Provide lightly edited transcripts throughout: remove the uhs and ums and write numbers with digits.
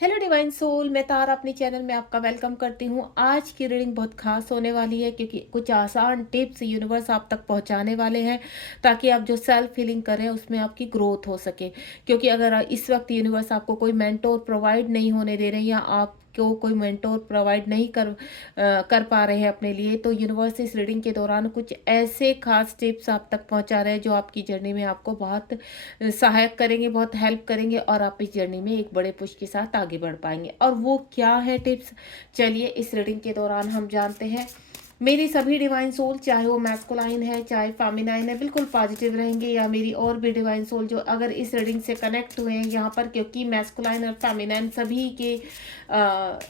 Hello divine soul, मैं तारा अपने channel में आपका वेलकम करती हूँ। आज की रीडिंग बहुत खास होने वाली है क्योंकि कुछ आसान टिप्स यूनिवर्स आप तक पहुँचाने वाले हैं ताकि आप जो सेल्फ हीलिंग करें उसमें आपकी ग्रोथ हो सके। क्योंकि अगर इस वक्त यूनिवर्स आपको कोई मेंटोर प्रोवाइड नहीं होने दे रहे हैं या आपको कोई मेंटोर प्रोवाइड नहीं कर पा रहे हैं अपने लिए, तो यूनिवर्स इस रीडिंग के दौरान कुछ ऐसे खास टिप्स आप तक पहुँचा रहे हैं जो आपकी जर्नी में आपको बहुत सहायक करेंगे, बहुत हेल्प करेंगे और आप इस जर्नी में एक बड़े पुश के साथ आगे बढ़ पाएंगे। और वो क्या है टिप्स, चलिए इस रीडिंग के दौरान हम जानते हैं। मेरी सभी डिवाइन सोल, चाहे वो मैस्कुलाइन है चाहे फेमिनाइन है, बिल्कुल पॉजिटिव रहेंगे। या मेरी और भी डिवाइन सोल जो अगर इस रीडिंग से कनेक्ट हुए हैं यहाँ पर, क्योंकि मैस्कुलाइन और फेमिनाइन सभी के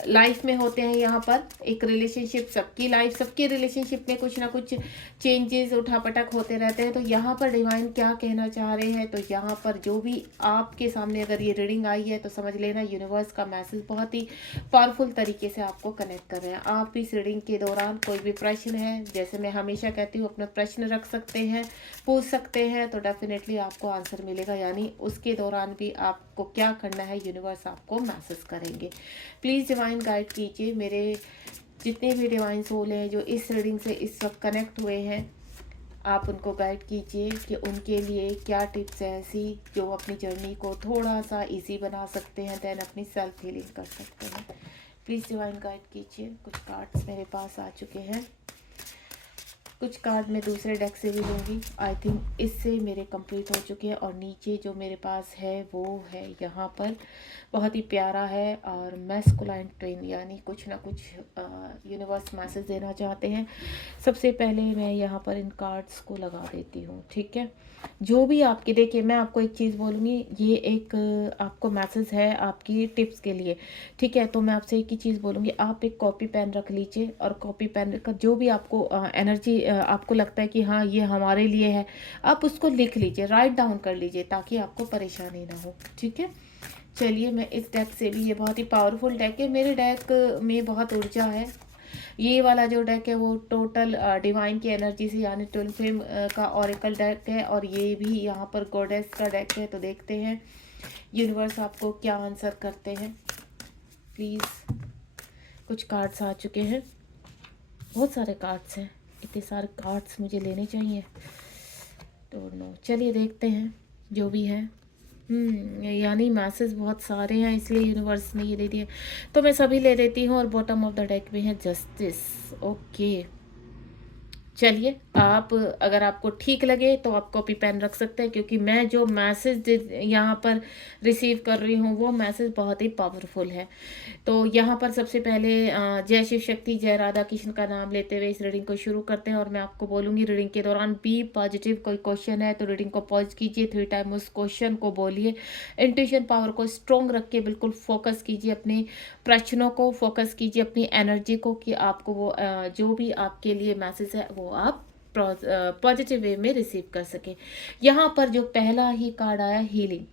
लाइफ में होते हैं। यहाँ पर एक रिलेशनशिप, सबकी लाइफ, सबके रिलेशनशिप में कुछ ना कुछ चेंजेस उठापटक होते रहते हैं। तो यहाँ पर डिवाइन क्या कहना चाह रहे हैं, तो यहाँ पर जो भी आपके सामने अगर ये रीडिंग आई है तो समझ लेना यूनिवर्स का मैसेज बहुत ही पावरफुल तरीके से आपको कनेक्ट कर रहे हैं। आप इस रीडिंग के दौरान कोई भी प्रश्न है, जैसे मैं हमेशा कहती हूँ, अपना प्रश्न रख सकते हैं, पूछ सकते हैं, तो डेफिनेटली आपको आंसर मिलेगा। यानी उसके दौरान भी आपको क्या करना है, यूनिवर्स आपको मैसेज करेंगे। प्लीज़ डिवाइन गाइड कीजिए मेरे जितने भी डिवाइन सोल हैं जो इस रीडिंग से इस वक्त कनेक्ट हुए हैं। आप उनको गाइड कीजिए कि उनके लिए क्या टिप्स है ऐसी जो अपनी जर्नी को थोड़ा सा इजी बना सकते हैं, देन अपनी सेल्फ हीलिंग कर सकते हैं। प्लीज़ डिवाइन गाइड कीजिए। कुछ कार्ड्स मेरे पास आ चुके हैं, कुछ कार्ड मैं दूसरे डेक से भी लूँगी। आई थिंक इससे मेरे कंप्लीट हो चुके हैं। और नीचे जो मेरे पास है वो है यहाँ पर बहुत ही प्यारा है और मैस्कुलाइन ट्विन, यानी कुछ ना कुछ यूनिवर्स मैसेज देना चाहते हैं। सबसे पहले मैं यहाँ पर इन कार्ड्स को लगा देती हूँ, ठीक है। जो भी आपकी, देखिए मैं आपको एक चीज़ बोलूँगी, ये एक आपको मैसेज है आपकी टिप्स के लिए, ठीक है। तो मैं आपसे एक ही चीज़ बोलूँगी, आप एक कॉपी पेन रख लीजिए और कॉपी पेन का जो भी आपको एनर्जी आपको लगता है कि हाँ ये हमारे लिए है, आप उसको लिख लीजिए, राइट डाउन कर लीजिए ताकि आपको परेशानी ना हो, ठीक है। चलिए मैं इस डेक से भी, ये बहुत ही पावरफुल डेक है, मेरे डेक में बहुत ऊर्जा है। ये वाला जो डेक है वो टोटल डिवाइन की एनर्जी से, यानी ट्विन फ्लेम का ऑरेकल डेक है। और ये भी यहाँ पर गॉडेस का डेक है। तो देखते हैं यूनिवर्स आपको क्या आंसर करते हैं। प्लीज़, कुछ कार्ड्स आ चुके हैं, बहुत सारे कार्ड्स हैं, इतने सारे कार्ड्स मुझे लेने चाहिए, डोंट नो। चलिए देखते हैं जो भी है। यानी मैसेज बहुत सारे हैं इसलिए यूनिवर्स ने ये दे दिए, तो मैं सभी ले लेती हूँ। और बॉटम ऑफ द डेक में है जस्टिस। ओके, चलिए आप, अगर आपको ठीक लगे तो आप कॉपी पेन रख सकते हैं, क्योंकि मैं जो मैसेज यहाँ पर रिसीव कर रही हूँ वो मैसेज बहुत ही पावरफुल है। तो यहाँ पर सबसे पहले जय शिव शक्ति, जय राधा कृष्ण का नाम लेते हुए इस रीडिंग को शुरू करते हैं। और मैं आपको बोलूँगी रीडिंग के दौरान बी पॉजिटिव। कोई क्वेश्चन है तो रीडिंग को पॉज कीजिए, 3 टाइम उस क्वेश्चन को बोलिए, इंट्यूशन पावर को स्ट्रॉन्ग रख के बिल्कुल फोकस कीजिए अपने प्रश्नों को, फोकस कीजिए अपनी एनर्जी को कि आपको वो जो भी आपके लिए मैसेज है वो आप पॉजिटिव वे में रिसीव कर सकें। यहाँ पर जो पहला ही कार्ड आया, हीलिंग।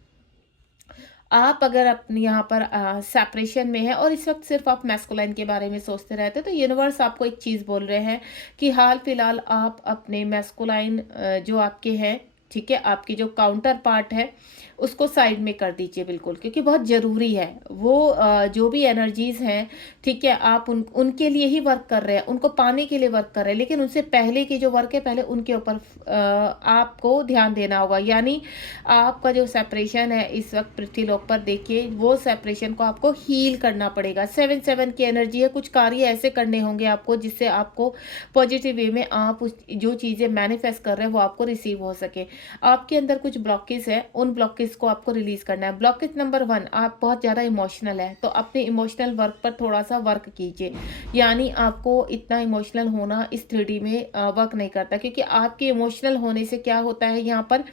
आप अगर अपने यहाँ पर सेपरेशन में है और इस वक्त सिर्फ आप मैस्कुलाइन के बारे में सोचते रहते हैं, तो यूनिवर्स आपको एक चीज़ बोल रहे हैं कि हाल फिलहाल आप अपने मैस्कुलाइन जो आपके हैं, ठीक है, आपकी जो काउंटर पार्ट है उसको साइड में कर दीजिए बिल्कुल, क्योंकि बहुत ज़रूरी है वो जो भी एनर्जीज़ हैं, ठीक है, आप उनके लिए ही वर्क कर रहे हैं, उनको पाने के लिए वर्क कर रहे हैं। लेकिन उनसे पहले की जो वर्क है, पहले उनके ऊपर आपको ध्यान देना होगा। यानी आपका जो सेपरेशन है इस वक्त पृथ्वीलोक पर, देखिए वो सेपरेशन को आपको हील करना पड़ेगा। 7-7 की एनर्जी है, कुछ कार्य ऐसे करने होंगे आपको जिससे आपको पॉजिटिव वे में आप उस जो चीज़ें मैनिफेस्ट कर रहे हैं वो आपको रिसीव हो सके। आपके अंदर कुछ ब्लॉकेज है, उन ब्लॉकेज को आपको रिलीज करना है। ब्लॉकेज नंबर 1, आप बहुत ज़्यादा इमोशनल है, तो अपने इमोशनल वर्क पर थोड़ा सा वर्क कीजिए। यानी आपको इतना इमोशनल होना इस 3D में वर्क नहीं करता, क्योंकि आपके इमोशनल होने से क्या होता है, यहाँ पर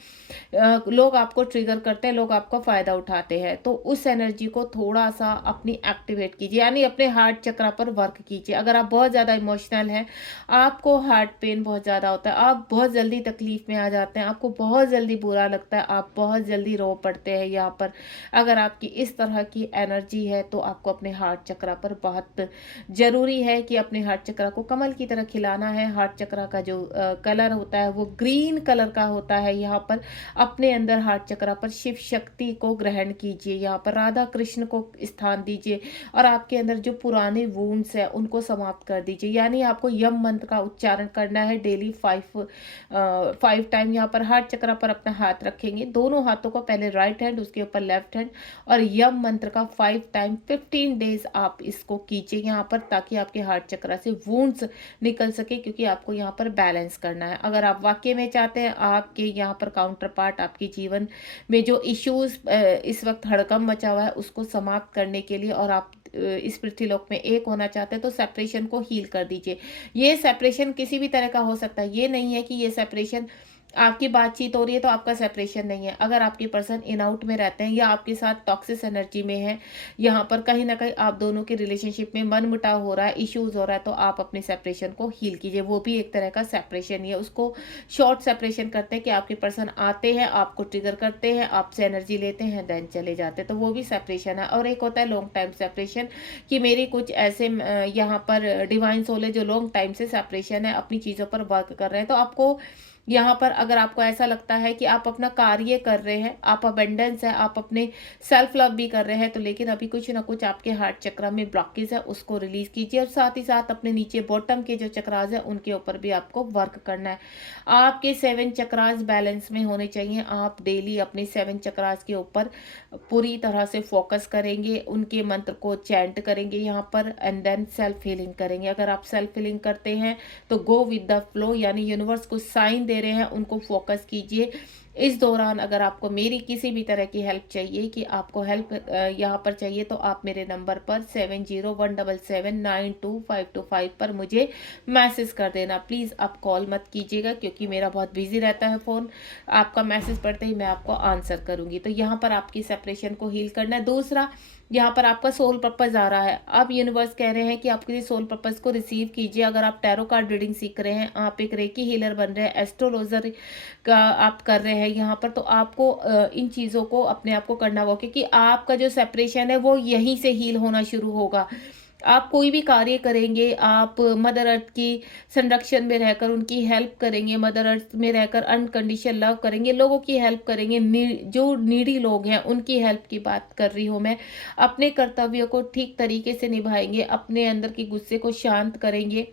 लोग आपको ट्रिगर करते हैं, लोग आपका फ़ायदा उठाते हैं। तो उस एनर्जी को थोड़ा सा अपनी एक्टिवेट कीजिए, यानी अपने हार्ट चक्रा पर वर्क कीजिए। अगर आप बहुत ज़्यादा इमोशनल हैं, आपको हार्ट पेन बहुत ज़्यादा होता है, आप बहुत जल्दी तकलीफ़ में आ जाते हैं, आपको बहुत जल्दी बुरा लगता है, आप बहुत जल्दी रो पड़ते हैं यहाँ पर। अगर आपकी इस तरह की एनर्जी है, तो आपको अपने हार्ट चक्रा पर बहुत ज़रूरी है कि अपने हार्ट चक्रा को कमल की तरह खिलाना है। हार्ट चक्रा का जो कलर होता है वो ग्रीन कलर का होता है। यहाँ पर अपने अंदर हार्ट चक्रा पर शिव शक्ति को ग्रहण कीजिए, यहाँ पर राधा कृष्ण को स्थान दीजिए और आपके अंदर जो पुराने वुंड्स है उनको समाप्त कर दीजिए। यानी आपको यम मंत्र का उच्चारण करना है डेली 5 टाइम। यहाँ पर हार्ट चक्रा पर अपना हाथ रखेंगे, दोनों हाथों को, पहले राइट हैंड उसके ऊपर लेफ्ट हैंड, और यम मंत्र का 5 टाइम 15 डेज आप इसको कीजिए यहाँ पर, ताकि आपके हार्ट चक्रा से वुंड्स निकल सके, क्योंकि आपको यहाँ पर बैलेंस करना है। अगर आप वाकई में चाहते हैं आपके यहाँ पर काउंटर पार्ट आपके जीवन में जो इश्यूज इस वक्त हड़कंप मचा हुआ है उसको समाप्त करने के लिए, और आप इस पृथ्वीलोक में एक होना चाहते हैं, तो सेपरेशन को हील कर दीजिए। ये सेपरेशन किसी भी तरह का हो सकता है, ये नहीं है कि ये सेपरेशन आपकी बातचीत हो रही है तो आपका सेपरेशन नहीं है। अगर आपके पर्सन इन आउट में रहते हैं या आपके साथ टॉक्सिस एनर्जी में है, यहाँ पर कहीं ना कहीं आप दोनों के रिलेशनशिप में मनमुटाव हो रहा है, इश्यूज हो रहा है, तो आप अपने सेपरेशन को हील कीजिए। वो भी एक तरह का सेपरेशन ही है। उसको शॉर्ट सेपरेशन करते हैं कि आपके पर्सन आते हैं, आपको ट्रिगर करते हैं, आपसे एनर्जी लेते हैं, देन चले जाते हैं, तो वो भी सेपरेशन है। और एक होता है लॉन्ग टाइम सेपरेशन, कि मेरी कुछ ऐसे यहाँ पर डिवाइन सोल है जो लॉन्ग टाइम से सेपरेशन है, अपनी चीज़ों पर वर्क कर रहे हैं। तो आपको यहाँ पर अगर आपको ऐसा लगता है कि आप अपना कार्य कर रहे हैं, आप अबेंडेंस है, आप अपने सेल्फ लव भी कर रहे हैं, तो लेकिन अभी कुछ ना कुछ आपके हार्ट चक्र में ब्लॉकेज है, उसको रिलीज कीजिए। और साथ ही साथ अपने नीचे बॉटम के जो चक्रास है उनके ऊपर भी आपको वर्क करना है। आपके 7 चक्रास बैलेंस में होने चाहिए। आप डेली अपने 7 चक्रास के ऊपर पूरी तरह से फोकस करेंगे, उनके मंत्र को चैंट करेंगे यहाँ पर, एंड देन सेल्फ हीलिंग करेंगे। अगर आप सेल्फ हीलिंग करते हैं तो गो विद द फ्लो, यानी यूनिवर्स को साइन दे रहे हैं, उनको फोकस कीजिए। इस दौरान अगर आपको मेरी किसी भी तरह की हेल्प चाहिए, कि आपको हेल्प यहाँ पर चाहिए, तो आप मेरे नंबर पर 7017792525 पर मुझे मैसेज कर देना। प्लीज़ आप कॉल मत कीजिएगा, क्योंकि मेरा बहुत बिजी रहता है फ़ोन। आपका मैसेज पढ़ते ही मैं आपको आंसर करूँगी। तो यहाँ पर आपकी सेपरेशन को हील करना है। दूसरा, यहाँ पर आपका सोल पर्पस आ रहा है। अब यूनिवर्स कह रहे हैं कि आपके सोल पर्पस को रिसीव कीजिए। अगर आप टैरो कार्ड रीडिंग सीख रहे हैं, आप एक रेकी हीलर बन रहे हैं, एस्ट्रोलॉजर का आप कर रहे हैं यहाँ पर, तो आपको इन चीज़ों को अपने आप को करना होगा, क्योंकि आपका जो सेपरेशन है वो यहीं से हील होना शुरू होगा। आप कोई भी कार्य करेंगे, आप मदर अर्थ की संरक्षण में रहकर उनकी हेल्प करेंगे, मदर अर्थ में रहकर अनकंडीशनल लव करेंगे, लोगों की हेल्प करेंगे, जो नीडी लोग हैं उनकी हेल्प की बात कर रही हूँ मैं। अपने कर्तव्यों को ठीक तरीके से निभाएंगे, अपने अंदर की गुस्से को शांत करेंगे।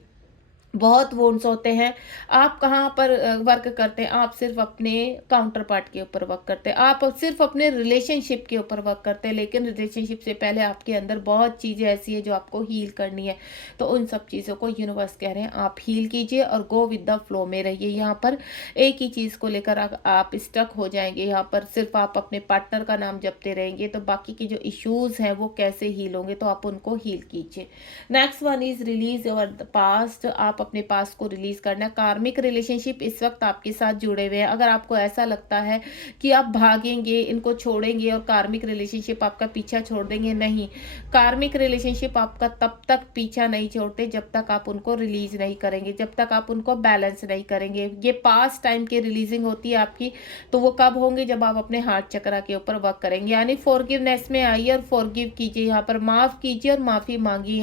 बहुत वोन्स होते हैं। आप कहाँ पर वर्क करते हैं? आप सिर्फ अपने काउंटर पार्ट के ऊपर वर्क करते हैं, आप सिर्फ अपने रिलेशनशिप के ऊपर वर्क करते हैं, लेकिन रिलेशनशिप से पहले आपके अंदर बहुत चीज़ें ऐसी है जो आपको हील करनी है। तो उन सब चीज़ों को यूनिवर्स कह रहे हैं आप हील कीजिए और गो विद द फ्लो में रहिए। यहाँ पर एक ही चीज़ को लेकर आप स्टक हो जाएंगे। यहाँ पर सिर्फ आप अपने पार्टनर का नाम जपते रहेंगे, तो बाकी की जो इश्यूज हैं वो कैसे हील होंगे? तो आप उनको हील कीजिए। Next one is release your past. आप अपने पास्ट को रिलीज करना। कार्मिक रिलेशनशिप इस वक्त आपके साथ जुड़े हुए हैं। अगर आपको ऐसा लगता है कि आप भागेंगे, इनको छोड़ेंगे और कार्मिक रिलेशनशिप आपका पीछा छोड़ देंगे, नहीं। कार्मिक रिलेशनशिप आपका तब तक पीछा नहीं छोड़ते जब तक आप उनको रिलीज नहीं करेंगे, जब तक आप उनको बैलेंस नहीं करेंगे। ये पास्ट टाइम की रिलीजिंग होती है आपकी, तो वो कब होंगे? जब आप अपने हार्ट चक्रा के ऊपर वर्क करेंगे। यानी फॉरगिवनेस में आइए और फॉरगिव कीजिए, यहाँ पर माफ कीजिए और माफी मांगिए।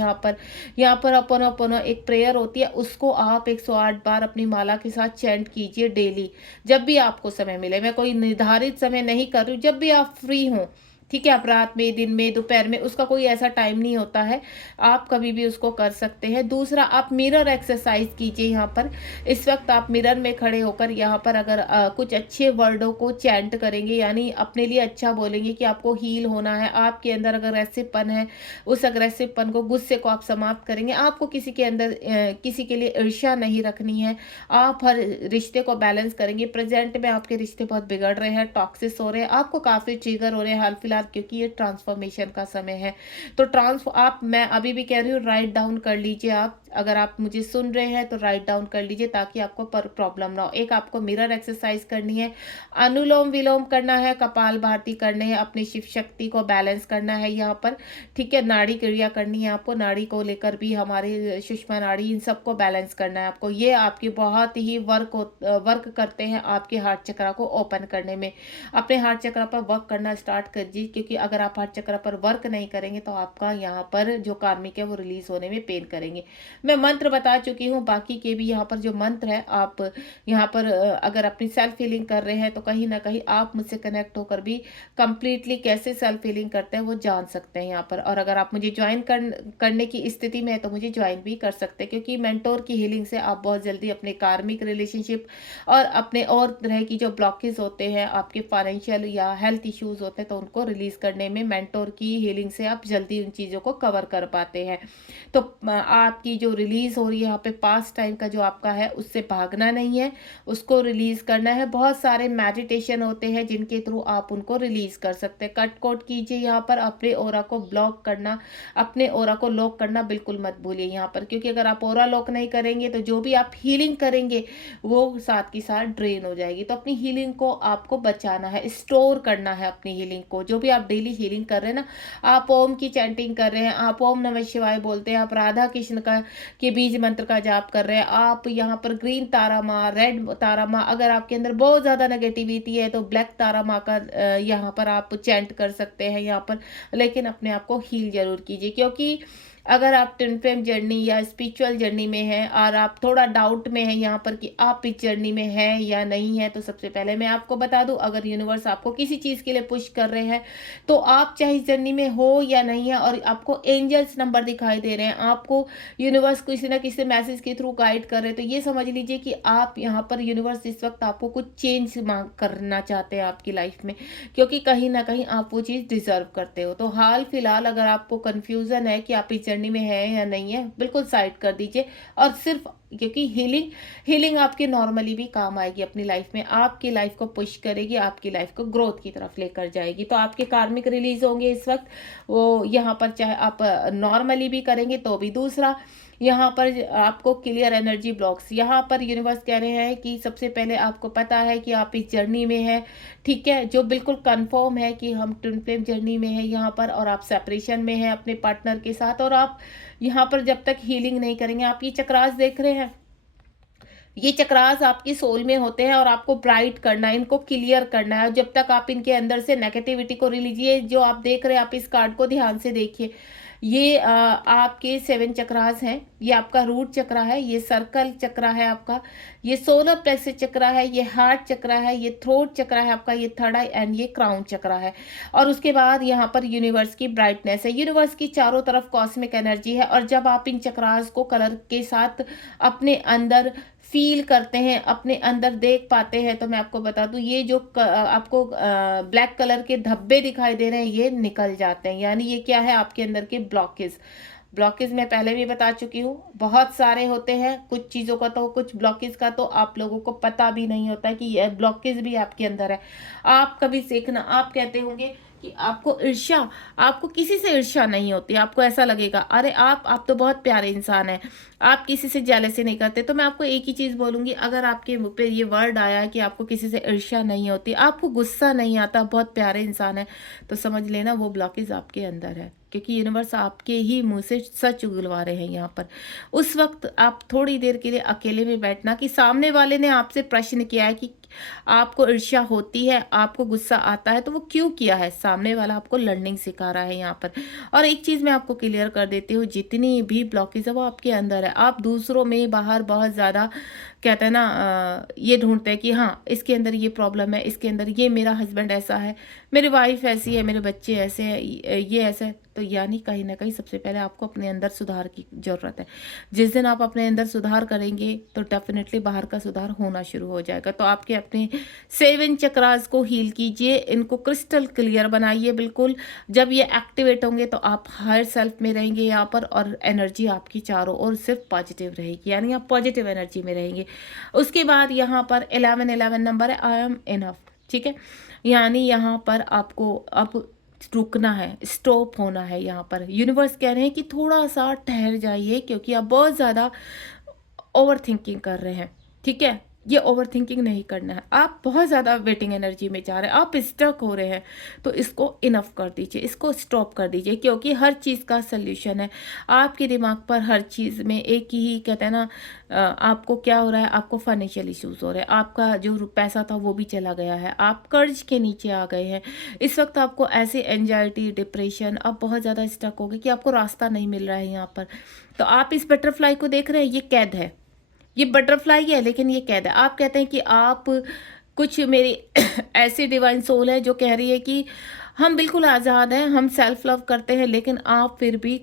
यहाँ पर अपन अपन एक प्रेयर होती है, उसको आप 108 बार अपनी माला के साथ चैंट कीजिए डेली, जब भी आपको समय मिले। मैं कोई निर्धारित समय नहीं कर रही हूँ, जब भी आप फ्री हों, ठीक है। आप रात में, दिन में, दोपहर में, उसका कोई ऐसा टाइम नहीं होता है, आप कभी भी उसको कर सकते हैं। दूसरा, आप मिरर एक्सरसाइज कीजिए। यहाँ पर इस वक्त आप मिरर में खड़े होकर यहाँ पर अगर कुछ अच्छे वर्डों को चैंट करेंगे, यानी अपने लिए अच्छा बोलेंगे कि आपको हील होना है, आपके अंदर अग्रेसिवपन है, उस अग्रेसिवपन को, गुस्से को आप समाप्त करेंगे। आपको किसी के अंदर किसी के लिए ईर्ष्या नहीं रखनी है। आप हर रिश्ते को बैलेंस करेंगे। प्रेजेंट में आपके रिश्ते बहुत बिगड़ रहे हैं, टॉक्सिस हो रहे हैं, आपको काफ़ी ट्रिगर हो रहे हैं हाल फिलहाल, क्योंकि ये ट्रांसफॉर्मेशन का समय है। तो मैं अभी भी कह रही हूँ, राइट डाउन कर लीजिए आप अगर आप मुझे सुन रहे हैं तो राइट डाउन कर लीजिए ताकि आपको प्रॉब्लम ना हो। एक आपको मिरर एक्सरसाइज करनी है, अनुलोम विलोम करना है, कपाल भारती करने हैं, अपनी शिव शक्ति को बैलेंस करना है यहाँ पर, ठीक है। नाड़ी क्रिया करनी है आपको, नाड़ी को लेकर भी हमारे सुषमा नाड़ी, इन सबको बैलेंस करना है आपको। ये आपकी बहुत ही वर्क करते हैं आपके हार्ट चक्रा को ओपन करने में। अपने हार्ट चक्रा पर वर्क करना स्टार्ट कर दीजिए, क्योंकि अगर आप हार्ट चक्रा पर वर्क नहीं करेंगे तो आपका यहाँ पर जो कार्मिक है वो रिलीज होने में पेन करेंगे। मैं मंत्र बता चुकी हूँ, बाकी के भी यहाँ पर जो मंत्र है आप यहाँ पर अगर अपनी सेल्फ हीलिंग कर रहे हैं तो कहीं ना कहीं आप मुझसे कनेक्ट होकर भी कंप्लीटली कैसे सेल्फ हीलिंग करते हैं वो जान सकते हैं यहाँ पर। और अगर आप मुझे ज्वाइन करने की स्थिति में है तो मुझे ज्वाइन भी कर सकते हैं, क्योंकि मेंटोर की हीलिंग से आप बहुत जल्दी अपने कार्मिक रिलेशनशिप और अपने और तरह की जो ब्लॉकेज होते हैं, आपके फाइनेंशियल या हेल्थ इश्यूज होते हैं, तो उनको रिलीज करने में मेंटोर की हीलिंग से आप जल्दी उन चीज़ों को कवर कर पाते हैं। तो आपकी जो रिलीज हो रही है यहाँ पे पास्ट टाइम का जो आपका है उससे भागना नहीं है, उसको रिलीज करना है। बहुत सारे मेडिटेशन होते हैं जिनके थ्रू आप उनको रिलीज कर सकते हैं। कट कोट कीजिए यहाँ पर, अपने ओरा को ब्लॉक करना, अपने ओरा को लॉक करना बिल्कुल मत भूलिए यहाँ पर, क्योंकि अगर आप ओरा लॉक नहीं करेंगे तो जो भी आप हीलिंग करेंगे वो साथ की साथ ड्रेन हो जाएगी। तो अपनी हीलिंग को आपको बचाना है, स्टोर करना है अपनी हीलिंग को। जो भी आप डेली हीलिंग कर रहे हैं ना, आप ओम की चैंटिंग कर रहे हैं, आप ओम नमः शिवाय बोलते हैं, आप राधा कृष्ण का के बीज मंत्र का जाप कर रहे हैं, आप यहाँ पर ग्रीन तारा माँ, रेड तारा माँ, अगर आपके अंदर बहुत ज्यादा नेगेटिविटी है तो ब्लैक तारा माँ का यहाँ पर आप चैंट कर सकते हैं यहाँ पर। लेकिन अपने आप को हील जरूर कीजिए, क्योंकि अगर आप ट्विन फ्लेम जर्नी या स्पिरिचुअल जर्नी में हैं और आप थोड़ा डाउट में हैं यहाँ पर कि आप इस जर्नी में हैं या नहीं है, तो सबसे पहले मैं आपको बता दूं, अगर यूनिवर्स आपको किसी चीज़ के लिए पुश कर रहे हैं तो आप चाहे इस जर्नी में हो या नहीं है, और आपको एंजल्स नंबर दिखाई दे रहे हैं, आपको यूनिवर्स किसी ना किसी मैसेज के थ्रू गाइड कर रहे हैं, तो ये समझ लीजिए कि आप यहाँ पर यूनिवर्स इस वक्त आपको कुछ चेंज मांग करना चाहते हैं आपकी लाइफ में, क्योंकि कहीं ना कहीं आप वो चीज़ डिजर्व करते हो। तो हाल फिलहाल अगर आपको कन्फ्यूजन है कि आप इस जर्नी में है या नहीं है, बिल्कुल साइड कर दीजिए और सिर्फ, क्योंकि हीलिंग आपके नॉर्मली भी काम आएगी अपनी लाइफ में, आपकी लाइफ को पुश करेगी, आपकी लाइफ को ग्रोथ की तरफ लेकर जाएगी। तो आपके कार्मिक रिलीज होंगे इस वक्त, वो यहाँ पर चाहे आप नॉर्मली भी करेंगे तो भी। दूसरा यहाँ पर आपको क्लियर एनर्जी ब्लॉक्स, यहाँ पर यूनिवर्स कह रहे हैं कि सबसे पहले आपको पता है कि आप इस जर्नी में हैं, ठीक है, जो बिल्कुल कंफर्म है कि हम ट्विन फ्लेम जर्नी में हैं यहाँ पर, और आप सेपरेशन में हैं अपने पार्टनर के साथ, और आप यहाँ पर जब तक हीलिंग नहीं करेंगे, आप ये चक्रास देख रहे हैं, ये चक्रास आपकी सोल में होते हैं और आपको ब्राइट करना है, इनको क्लियर करना है। जब तक आप इनके अंदर से नेगेटिविटी को रिलीज, ये जो आप देख रहे हैं, आप इस कार्ड को ध्यान से देखिए, ये आपके 7 चक्रास हैं। ये आपका रूट चक्रा है, ये सर्कल चक्रा है आपका, ये सोलर प्लेक्सस चक्रा है, ये हार्ट चक्रा है, ये थ्रोट चक्रा है आपका, ये थर्ड आई, एंड ये क्राउन चक्रा है। और उसके बाद यहाँ पर यूनिवर्स की ब्राइटनेस है, यूनिवर्स की चारों तरफ कॉस्मिक एनर्जी है। और जब आप इन चक्रास को कलर के साथ अपने अंदर फील करते हैं, अपने अंदर देख पाते हैं, तो मैं आपको बता दूं, ये जो आपको ब्लैक कलर के धब्बे दिखाई दे रहे हैं, ये निकल जाते हैं। यानी ये क्या है, आपके अंदर के ब्लॉकेज मैं पहले भी बता चुकी हूँ, बहुत सारे होते हैं। कुछ चीज़ों का तो, कुछ ब्लॉकेज का तो आप लोगों को पता भी नहीं होता कि यह ब्लॉकेज भी आपके अंदर है। आप कभी सीखना, आप कहते होंगे कि आपको ईर्ष्या, आपको किसी से ईर्ष्या नहीं होती, आपको ऐसा लगेगा अरे आप तो बहुत प्यारे इंसान हैं, आप किसी से जेलसी नहीं करते। तो मैं आपको एक ही चीज़ बोलूँगी, अगर आपके मुंह पे ये वर्ड आया है कि आपको किसी से ईर्ष्या नहीं होती, आपको गुस्सा नहीं आता, बहुत प्यारे इंसान है, तो समझ लेना वो ब्लॉकेज आपके अंदर है, क्योंकि यूनिवर्स आपके ही मुंह से सच उगलवा रहे हैं यहाँ पर। उस वक्त आप थोड़ी देर के लिए अकेले में बैठना, कि सामने वाले ने आपसे प्रश्न किया है कि आपको ईर्ष्या होती है, आपको गुस्सा आता है, तो वो क्यों किया है, सामने वाला आपको लर्निंग सिखा रहा है यहाँ पर। और एक चीज़ मैं आपको क्लियर कर देती हूँ, जितनी भी ब्लॉकेज है वो आपके अंदर है। आप दूसरों में बाहर बहुत ज़्यादा कहते हैं ना, ये ढूंढते हैं कि हाँ इसके अंदर ये प्रॉब्लम है, इसके अंदर ये, मेरा हस्बैंड ऐसा है, मेरी वाइफ ऐसी है, मेरे बच्चे ऐसे हैं, ये ऐसे है। तो यानी कहीं ना कहीं सबसे पहले आपको अपने अंदर सुधार की ज़रूरत है। जिस दिन आप अपने अंदर सुधार करेंगे तो डेफिनेटली बाहर का सुधार होना शुरू हो जाएगा। तो आपके अपने 7 चक्रास को हील कीजिए, इनको क्रिस्टल क्लियर बनाइए बिल्कुल। जब ये एक्टिवेट होंगे तो आप हायर सेल्फ में रहेंगे यहाँ पर, और एनर्जी आपकी चारों ओर सिर्फ पॉजिटिव रहेगी, यानी आप पॉजिटिव एनर्जी में रहेंगे। उसके बाद यहाँ पर 11 नंबर है, आई एम इनफ, ठीक है। यानी यहाँ पर आपको अब रुकना है, स्टॉप होना है। यहाँ पर यूनिवर्स कह रहे हैं कि थोड़ा सा ठहर जाइए, क्योंकि आप बहुत ज़्यादा ओवर थिंकिंग कर रहे हैं, ठीक है? ये ओवर थिंकिंग नहीं करना है। आप बहुत ज़्यादा वेटिंग एनर्जी में जा रहे हैं, आप स्टक हो रहे हैं, तो इसको इनफ कर दीजिए, इसको स्टॉप कर दीजिए, क्योंकि हर चीज़ का सल्यूशन है। आपके दिमाग पर हर चीज़ में एक ही कहते हैं ना, आपको क्या हो रहा है, आपको फाइनेंशियल इश्यूज़ हो रहे हैं, आपका जो पैसा था वो भी चला गया है, आप कर्ज के नीचे आ गए हैं। इस वक्त आपको ऐसे एंजाइटी, डिप्रेशन, आप बहुत ज़्यादा स्टक हो गए कि आपको रास्ता नहीं मिल रहा है यहाँ पर। तो आप इस बटरफ्लाई को देख रहे हैं, ये कैद है, ये बटरफ्लाई है, लेकिन ये कैद है। आप कहते हैं कि आप कुछ मेरी ऐसी डिवाइन सोल है जो कह रही है कि हम बिल्कुल आज़ाद हैं, हम सेल्फ लव करते हैं, लेकिन आप फिर भी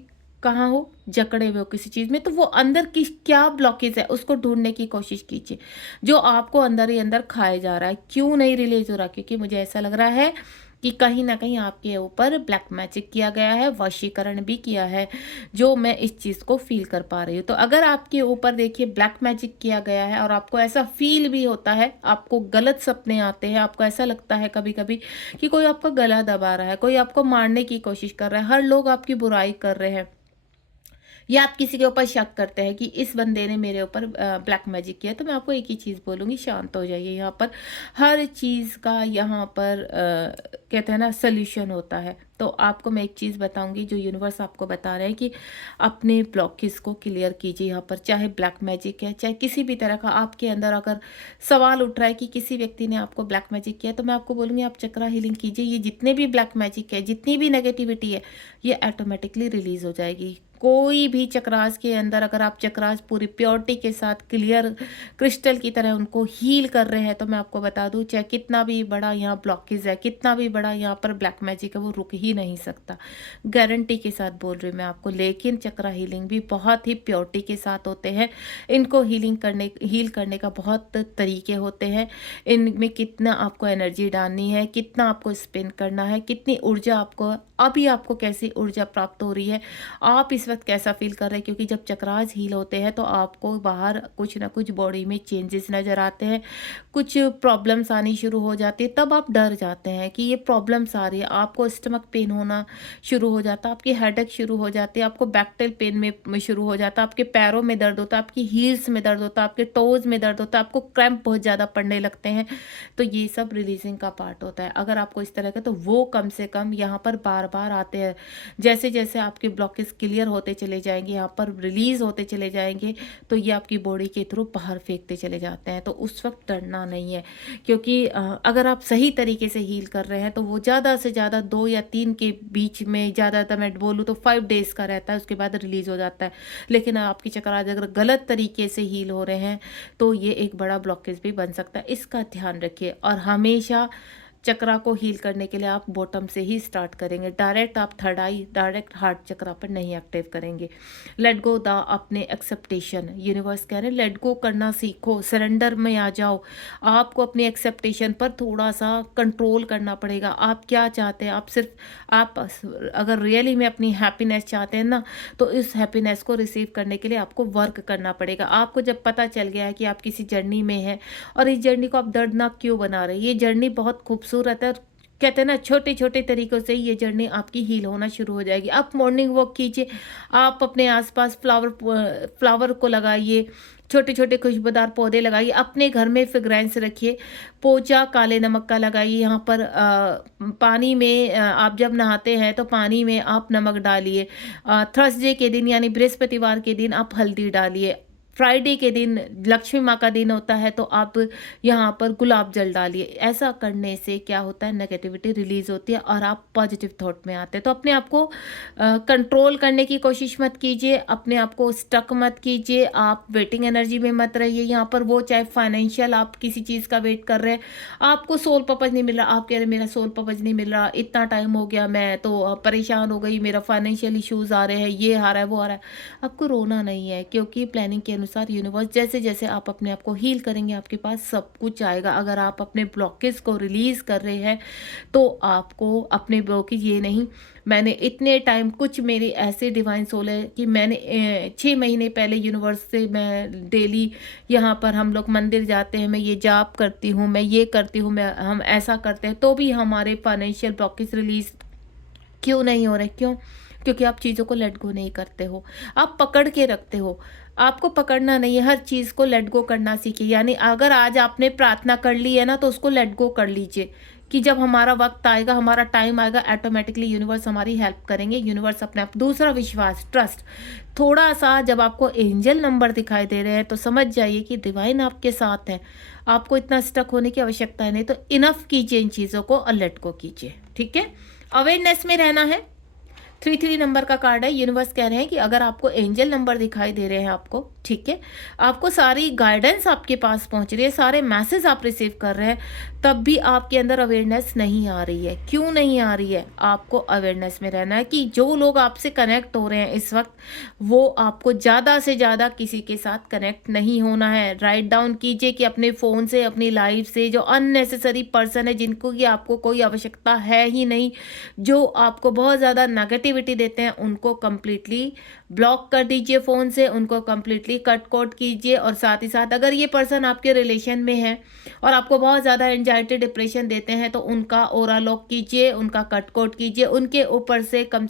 कहाँ हो, जकड़े हुए हो किसी चीज़ में। तो वो अंदर की क्या ब्लॉकेज है, उसको ढूंढने की कोशिश कीजिए, जो आपको अंदर ही अंदर खाए जा रहा है। क्यों नहीं रिलीज हो रहा? क्योंकि मुझे ऐसा लग रहा है कि कहीं ना कहीं आपके ऊपर ब्लैक मैजिक किया गया है, वशीकरण भी किया है, जो मैं इस चीज़ को फील कर पा रही हूँ। तो अगर आपके ऊपर देखिए ब्लैक मैजिक किया गया है और आपको ऐसा फील भी होता है, आपको गलत सपने आते हैं, आपको ऐसा लगता है कभी कभी कि कोई आपका गला दबा रहा है, कोई आपको मारने की कोशिश कर रहा है, हर लोग आपकी बुराई कर रहे हैं, या आप किसी के ऊपर शक करते हैं कि इस बंदे ने मेरे ऊपर ब्लैक मैजिक किया, तो मैं आपको एक ही चीज़ बोलूँगी, शांत हो जाइए। यहाँ पर हर चीज़ का यहाँ पर कहते हैं ना सल्यूशन होता है। तो आपको मैं एक चीज़ बताऊंगी, जो यूनिवर्स आपको बता रहे हैं कि अपने ब्लॉकेज को क्लियर कीजिए। यहाँ पर चाहे ब्लैक मैजिक है, चाहे किसी भी तरह का आपके अंदर अगर सवाल उठ रहा है कि किसी व्यक्ति ने आपको ब्लैक मैजिक किया, तो मैं आपको बोलूँगी आप चक्रा हीलिंग कीजिए। ये जितने भी ब्लैक मैजिक है, जितनी भी नेगेटिविटी है, ये ऑटोमेटिकली रिलीज हो जाएगी। कोई भी चक्रास के अंदर अगर आप चक्रास पूरी प्योरिटी के साथ क्लियर क्रिस्टल की तरह उनको हील कर रहे हैं, तो मैं आपको बता दूं, चाहे कितना भी बड़ा यहाँ ब्लॉकेज है, कितना भी बड़ा यहाँ पर ब्लैक मैजिक है, वो रुक ही नहीं सकता। गारंटी के साथ बोल रही हूँ मैं आपको। लेकिन चक्रा हीलिंग भी बहुत ही प्योरिटी के साथ होते हैं। इनको हील करने का बहुत तरीके होते हैं। इनमें कितना आपको एनर्जी डालनी है, कितना आपको स्पिन करना है, कितनी ऊर्जा आपको, अभी आपको कैसी ऊर्जा प्राप्त हो रही है, आप इस वक्त कैसा फील कर रहे हैं। क्योंकि जब चक्रास हील होते हैं तो आपको बाहर कुछ ना कुछ बॉडी में चेंजेस नज़र आते हैं, कुछ प्रॉब्लम्स आनी शुरू हो जाती है। तब आप डर जाते हैं कि ये प्रॉब्लम्स आ रही है, आपको स्टमक पेन होना शुरू हो जाता है, आपकी हेडेक शुरू हो जाती है, आपको बैकटेल पेन में शुरू हो जाता है, आपके पैरों में दर्द होता है, आपकी हील्स में दर्द होता है, आपके टोज़ में दर्द होता है, आपको क्रैम्प बहुत ज़्यादा पड़ने लगते हैं। तो ये सब रिलीजिंग का पार्ट होता है। अगर आपको इस तरह का, तो वो कम से कम यहाँ पर बार बार आते हैं। जैसे जैसे आपके ब्लॉकेज क्लियर होते चले जाएंगे, यहाँ पर रिलीज होते चले जाएंगे, तो ये आपकी बॉडी के थ्रू बाहर फेंकते चले जाते हैं। तो उस वक्त डरना नहीं है, क्योंकि अगर आप सही तरीके से हील कर रहे हैं तो वो ज़्यादा से ज़्यादा 2 या 3 के बीच में, ज़्यादातर मैं बोलूँ तो 5 डेज़ का रहता है, उसके बाद रिलीज हो जाता है। लेकिन आपकी चक्रास अगर गलत तरीके से हील हो रहे हैं तो ये एक बड़ा ब्लॉकेज भी बन सकता है। इसका ध्यान रखिए। और हमेशा चक्रा को हील करने के लिए आप बॉटम से ही स्टार्ट करेंगे। डायरेक्ट आप थर्ड आई, डायरेक्ट हार्ट चक्रा पर नहीं एक्टिव करेंगे। लेट गो द अपने एक्सेप्टेशन। यूनिवर्स कह रहे हैं लेट गो करना सीखो, सरेंडर में आ जाओ। आपको अपनी एक्सेप्टेशन पर थोड़ा सा कंट्रोल करना पड़ेगा। आप क्या चाहते हैं, आप सिर्फ, आप अगर रियली में अपनी हैप्पीनेस चाहते हैं ना, तो इस हैप्पीनेस को रिसीव करने के लिए आपको वर्क करना पड़ेगा। आपको जब पता चल गया है कि आप किसी जर्नी में हैं और इस जर्नी को आप दर्दनाक क्यों बना रहे हैं, ये जर्नी बहुत खूबसूरत है। और कहते हैं ना, छोटे छोटे तरीकों से ये जर्नी आपकी हील होना शुरू हो जाएगी। आप मॉर्निंग वॉक कीजिए, आप अपने आसपास फ्लावर को लगाइए, छोटे छोटे खुशबूदार पौधे लगाइए, अपने घर में फ्रेग्रेंस रखिए, पोचा काले नमक का लगाइए। यहाँ पर पानी में आप जब नहाते हैं तो पानी में आप नमक डालिए। थर्सडे के दिन यानी बृहस्पतिवार के दिन आप हल्दी डालिए। फ्राइडे के दिन लक्ष्मी माँ का दिन होता है तो आप यहाँ पर गुलाब जल डालिए। ऐसा करने से क्या होता है, नेगेटिविटी रिलीज होती है और आप पॉजिटिव थॉट में आते हैं। तो अपने आप को कंट्रोल करने की कोशिश मत कीजिए, अपने आप को स्टक मत कीजिए, आप वेटिंग एनर्जी में मत रहिए। यहाँ पर वो चाहे फाइनेंशियल आप किसी चीज़ का वेट कर रहे हैं, आपको सोल पर्पज नहीं मिल रहा, आप कह रहे मेरा सोल पर्पज नहीं मिल रहा, इतना टाइम हो गया, मैं तो परेशान हो गई, मेरा फाइनेंशियल इश्यूज आ रहे हैं, ये आ रहा है, वो आ रहा है। आपको रोना नहीं है, क्योंकि प्लानिंग के अनुसार यूनिवर्स जैसे जैसे आप अपने आप को हील करेंगे, आपके पास सब कुछ आएगा। अगर आप अपने ब्लॉकेज को रिलीज कर रहे हैं तो आपको अपने ब्लॉकेज, ये नहीं मैंने इतने टाइम, कुछ मेरी ऐसे डिवाइन सोल है कि मैंने 6 महीने पहले यूनिवर्स से मैं डेली यहाँ पर हम लोग मंदिर जाते हैं, मैं ये जाप करती हूँ, मैं ये करती हूँ, मैं हम ऐसा करते हैं तो भी हमारे फाइनेंशियल ब्लॉकेज रिलीज क्यों नहीं हो रहे? क्यों? क्योंकि आप चीज़ों को लेट गो नहीं करते हो, आप पकड़ के रखते हो। आपको पकड़ना नहीं है, हर चीज़ को लेट गो करना सीखिए। यानी अगर आज आपने प्रार्थना कर ली है ना, तो उसको लेट गो कर लीजिए कि जब हमारा वक़्त आएगा, हमारा टाइम आएगा, ऑटोमैटिकली यूनिवर्स हमारी हेल्प करेंगे, यूनिवर्स अपने आप। दूसरा विश्वास, ट्रस्ट, थोड़ा-सा जब आपको एंजल नंबर दिखाई दे रहे हैं, तो समझ जाइए कि डिवाइन आपके साथ है। आपको इतना स्टक होने की आवश्यकता नहीं, तो इनफ कीजिए इन चीज़ों को और लेट गो कीजिए, ठीक है? अवेयरनेस में रहना है। 33 नंबर का कार्ड है। यूनिवर्स कह रहे हैं कि अगर आपको एंजल नंबर दिखाई दे रहे हैं आपको, ठीक है, आपको सारी गाइडेंस आपके पास पहुंच रही है, सारे मैसेज आप रिसीव कर रहे हैं, तब भी आपके अंदर अवेयरनेस नहीं आ रही है। क्यों नहीं आ रही है? आपको अवेयरनेस में रहना है कि जो लोग आपसे कनेक्ट हो रहे हैं इस वक्त, वो आपको ज़्यादा से ज़्यादा किसी के साथ कनेक्ट नहीं होना है। राइट डाउन कीजिए कि अपने फ़ोन से, अपनी लाइफ से जो अननेसेसरी पर्सन है, जिनको कि आपको कोई आवश्यकता है ही नहीं, जो आपको बहुत ज़्यादा नेगेटिविटी देते हैं, उनको कंप्लीटली ब्लॉक कर दीजिए फ़ोन से, उनको कंप्लीटली कट कोट कीजिए। और साथ ही साथ अगर ये पर्सन आपके रिलेशन में है और आपको बहुत ज़्यादा एंजाइटी डिप्रेशन देते हैं, तो उनका ऑरा लॉक कीजिए, उनका कट कोट कीजिए, उनके ऊपर से कम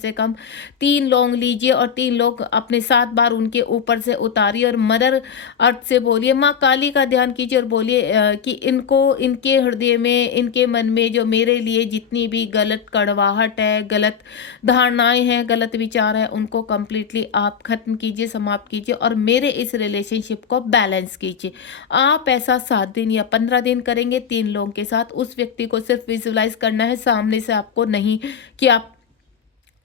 3 लौंग लीजिए और 3 लौंग अपने 7 बार उनके ऊपर से उतारिए और मदर अर्थ से बोलिए, माँ काली का ध्यान कीजिए और बोलिए कि इनको, इनके हृदय में, इनके मन में जो मेरे लिए जितनी भी गलत कड़वाहट है, गलत धारणाएं हैं, गलत विचार है, उनको कंप्लीटली आप खत्म कीजिए, समाप्त कीजिए और मेरे इस रिलेशनशिप को बैलेंस कीजिए। आप ऐसा 7 दिन या 15 दिन करेंगे 3 लोगों के साथ। उस व्यक्ति को सिर्फ विजुअलाइज करना है, सामने से आपको नहीं कि आप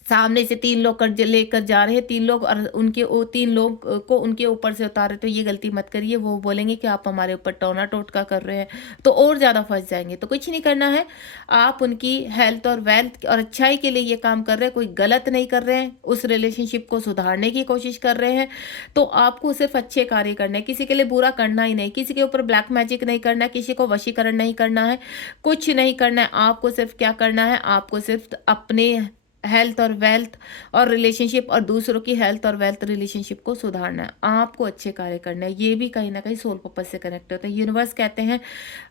सामने से 3 लोग कर्ज लेकर जा रहे हैं, 3 लोग और उनके 3 लोग को उनके ऊपर से उतारे, तो ये गलती मत करिए। वो बोलेंगे कि आप हमारे ऊपर टोना टोटका कर रहे हैं, तो और ज़्यादा फंस जाएंगे। तो कुछ नहीं करना है, आप उनकी हेल्थ और वेल्थ और अच्छाई के लिए ये काम कर रहे हैं, कोई गलत नहीं कर रहे हैं, उस रिलेशनशिप को सुधारने की कोशिश कर रहे हैं। तो आपको सिर्फ अच्छे कार्य करने हैं, किसी के लिए बुरा करना ही नहीं, किसी के ऊपर ब्लैक मैजिक नहीं करना है, किसी को वशीकरण नहीं करना है, कुछ नहीं करना है। आपको सिर्फ क्या करना है, आपको सिर्फ अपने हेल्थ और वेल्थ और रिलेशनशिप और दूसरों की हेल्थ और वेल्थ रिलेशनशिप को सुधारना है। आपको अच्छे कार्य करना है। ये भी कहीं ना कहीं सोल पर्पस से कनेक्ट होता है। यूनिवर्स कहते हैं